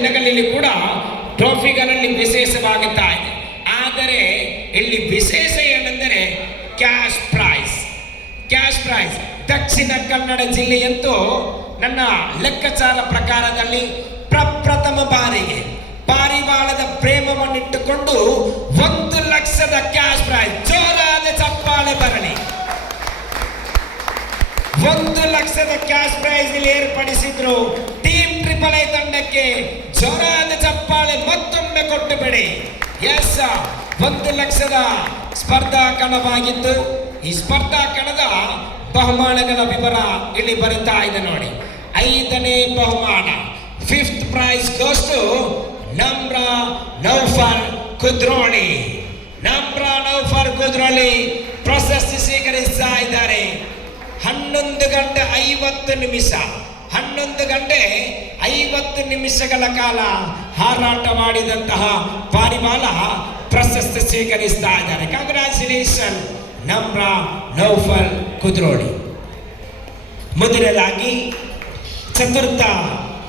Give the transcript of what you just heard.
ದಿನಗಳಲ್ಲಿ ಕೂಡ ಟ್ರೋಫಿಗಳಲ್ಲಿ ವಿಶೇಷವಾಗುತ್ತಾ ಇದೆ. ಆದರೆ ಇಲ್ಲಿ ವಿಶೇಷ ಏನೆಂದರೆ ಕ್ಯಾಶ್ ಪ್ರೈಸ್. ದಕ್ಷಿಣ ಕನ್ನಡ ಜಿಲ್ಲೆಯಂತೂ ನನ್ನ ಲೆಕ್ಕಾಚಾರ ಪ್ರಕಾರದಲ್ಲಿ ಪ್ರಪ್ರಥಮ ಬಾರಿಗೆ ಪಾರಿವಾಳದ ಪ್ರೇಮವನ್ನಿಟ್ಟುಕೊಂಡು 1 ಲಕ್ಷದ ಕ್ಯಾಶ್ ಪ್ರೈಸ್, ಜೋರಾದ ಚಪ್ಪಾಳೆ ಬರಲಿ. 1 ಲಕ್ಷದ ಕ್ಯಾಶ್ ಪ್ರೈಸ್ ಇಲ್ಲಿ ಏರ್ಪಡಿಸಿದ್ರು. ಟೀಮ್ ಟ್ರಿಪಲ್ ಐ ತಂಡಕ್ಕೆ ಜೋರಾದ ಚಪ್ಪಾಳೆ ಮತ್ತೊಮ್ಮೆ ಕೊಟ್ಟು ಬಿಡಿ. ಎಸ್, 1 ಲಕ್ಷದ ಸ್ಪರ್ಧಾ ಕಣವಾಗಿದ್ದು ಈ ಸ್ಪರ್ಧಾ ಕಣದ ಬಹುಮಾನಗಳ ವಿವರ ಇಲ್ಲಿ ಬರುತ್ತಾ ಇದೆ ನೋಡಿ. 5ನೇ ಬಹುಮಾನ 5th prize goes to Namra Naufar Kudroli. ಪ್ರಶಸ್ತಿ ಸ್ವೀಕರಿಸ್ತಾ ಇದ್ದಾರೆ. 11 ಗಂಟೆ 50 ನಿಮಿಷಗಳ ಕಾಲ ಹಾರಾಟ ಮಾಡಿದಂತಹ ಪಾರಿವಾಳ ಪ್ರಶಸ್ತಿ ಸ್ವೀಕರಿಸ್ತಾ ಇದ್ದಾರೆ. ಕಂಗ್ರಾಚುಲೇಷನ್ ನಮ್ರಾ ನೌಫರ್ ಕುದ್ರೋಳಿ. ಮೊದಲನೇದಾಗಿ ಚತುರ್ಥ